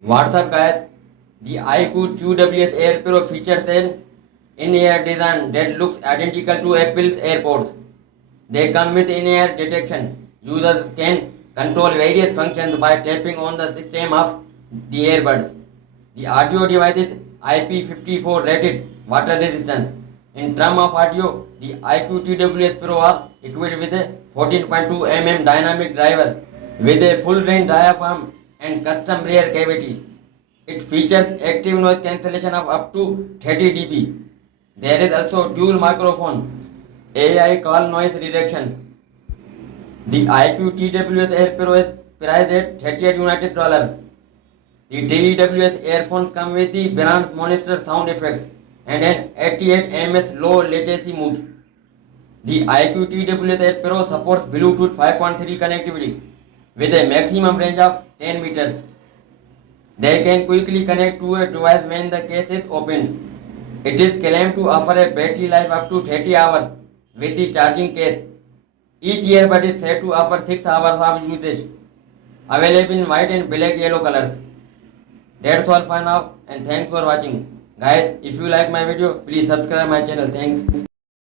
What's up guys? The iQOO TWS Air Pro features an in-ear design that looks identical to Apple's AirPods. They come with in-ear detection. Users can control various functions by tapping on the stem of the earbuds. The audio device is IP54 rated water resistance. In terms of audio, the iQOO TWS Pro are equipped with a 14.2 mm dynamic driver with a full range diaphragm and custom rear cavity. It features active noise cancellation of up to 30 dB. There is also dual microphone, AI call noise reduction. The iQOO TWS Air Pro is priced at $38 United. The TWS earphones come with the brand's monster sound effects and an 88 ms low latency mode. The iQOO TWS Air Pro supports Bluetooth 5.3 connectivity with a maximum range of 10 meters. They can quickly connect to a device when the case is opened. It is claimed to offer a battery life up to 30 hours with the charging case. Each earbud is said to offer 6 hours of usage. Available in white and black yellow colors. That's all for now and thanks for watching. Guys, if you like my video, please subscribe my channel. Thanks.